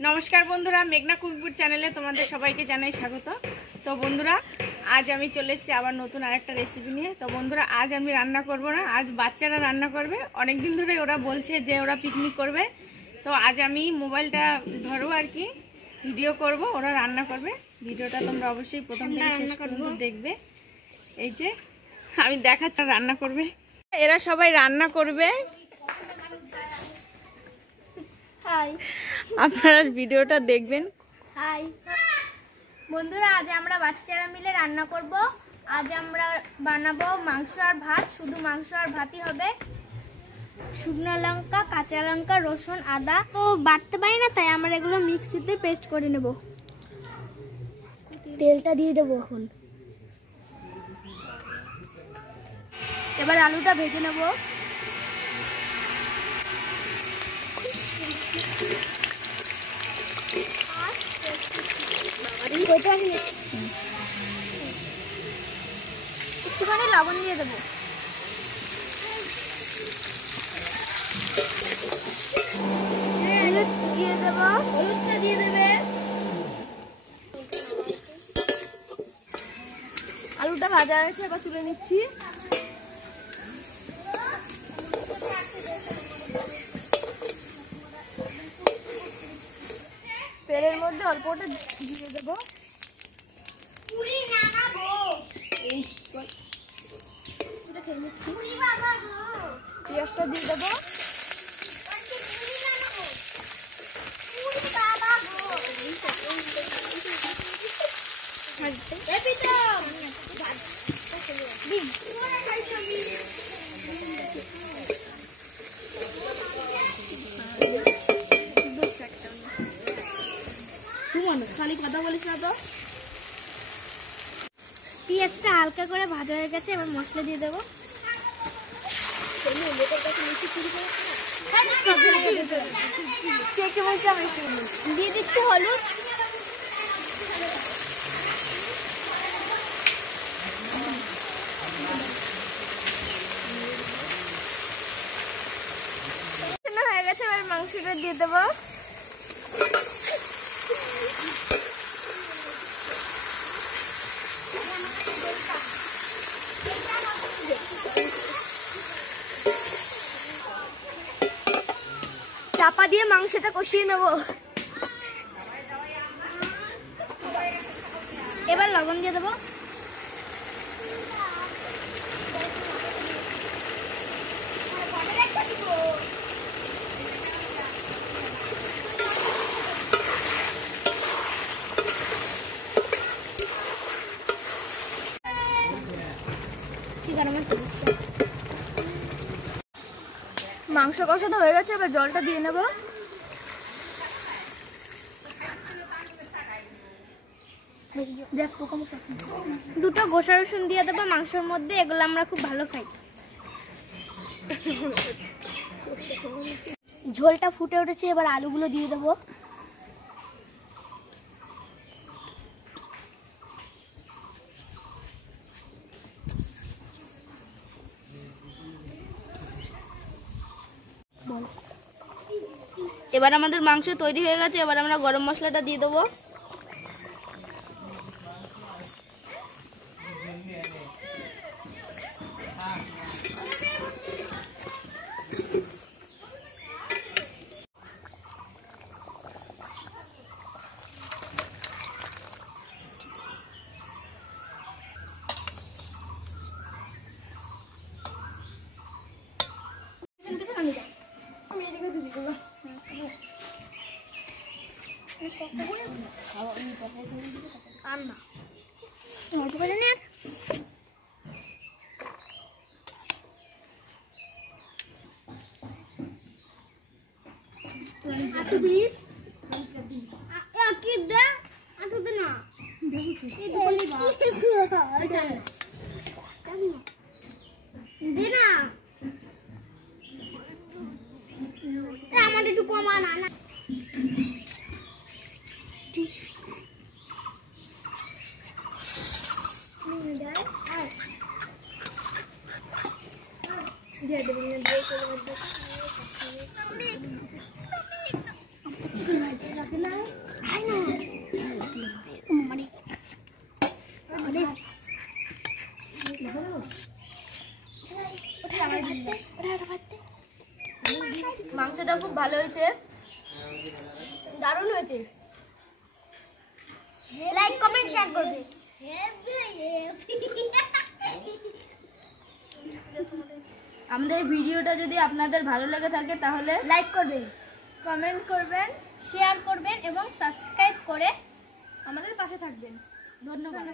नमस्कार बंधुरा मेघना कुकबुक चैनले तुम्हारे सबाइके जानाई स्वागत। तो बंधुरा आज आमी चले एसेछि आबार नतून आरेकटा रेसिपि निये। तो बंधुरा आज आमी रान्ना करब ना, आज बाच्चारा रान्ना करबे। अनेक दिन धरे ओरा बोलछे जे ओरा पिकनिक करबे, तो आज आमी मोबाइलटा धरबो आर कि भिडियो करब, ओरा रान्ना करबे। भिडियोटा तोमरा अवश्यई प्रथम थेके शेष पर्यन्त देखबे। এই যে আমি দেখাচ্ছি রান্না করবে, এরা সবাই রান্না করবে। হাই, আপনারা ভিডিওটা দেখবেন। হাই বন্ধুরা, আজ আমরা বাচ্চারা মিলে রান্না করব। আজ আমরা বানাবো মাংস আর ভাত, শুধু মাংস আর ভাতই হবে। শুকনো লঙ্কা, কাঁচা লঙ্কা, রসুন, আদা তো বাটতে পারি না, তাই আমরা এগুলো মিক্সিতে পেস্ট করে নেব। তেলটা দিয়ে দেবো এখন। এবার আলুটা ভেজে নেব। একটুখানি লবণ দিয়ে দেবো। দিয়ে দেবো, হলুদটা দিয়ে দেবে। আলুটা ভাজা হয়েছে, এবার তুলে নিচ্ছি। তেলের মধ্যে অল্পটা দিয়ে দেবো। পেঁয়াজটা দিয়ে দেবো। খালি কথা বলিস না তো। পেঁয়াজটা হালকা করে ভাজা হয়ে গেছে, এবার মশলা দিয়ে দেবো। দিয়ে দিচ্ছি হলুদ, হয়ে গেছে। এবার মাংসটা দিয়ে দেবো। চাপা দিয়ে মাংসটা কষিয়ে নেব। এবার লবণ দিয়ে দেবো। মাংস কষানো হয়ে গেছে, এবার জলটা দিয়ে নেব। দুটো গোটা রসুন দিয়ে দেবো মাংসের মধ্যে, এগুলো আমরা খুব ভালো খাই। ঝোলটা ফুটে উঠেছে, এবার আলুগুলো দিয়ে দেবো। এবার আমাদের মাংস তৈরি হয়ে গেছে, এবার আমরা গরম মশলাটা দিয়ে দেবো। আমাদের একটু কমা না। দিয়ে দেবেন না। মাংসটা খুব ভালো হয়েছে, দারুণ হয়েছে। লাইক কমেন্ট শেয়ার করবে। আমাদের ভিডিওটা যদি আপনাদের ভালো লেগে থাকে তাহলে লাইক করবেন, কমেন্ট করবেন, শেয়ার করবেন এবং সাবস্ক্রাইব করে আমাদের পাশে থাকবেন। ধন্যবাদ।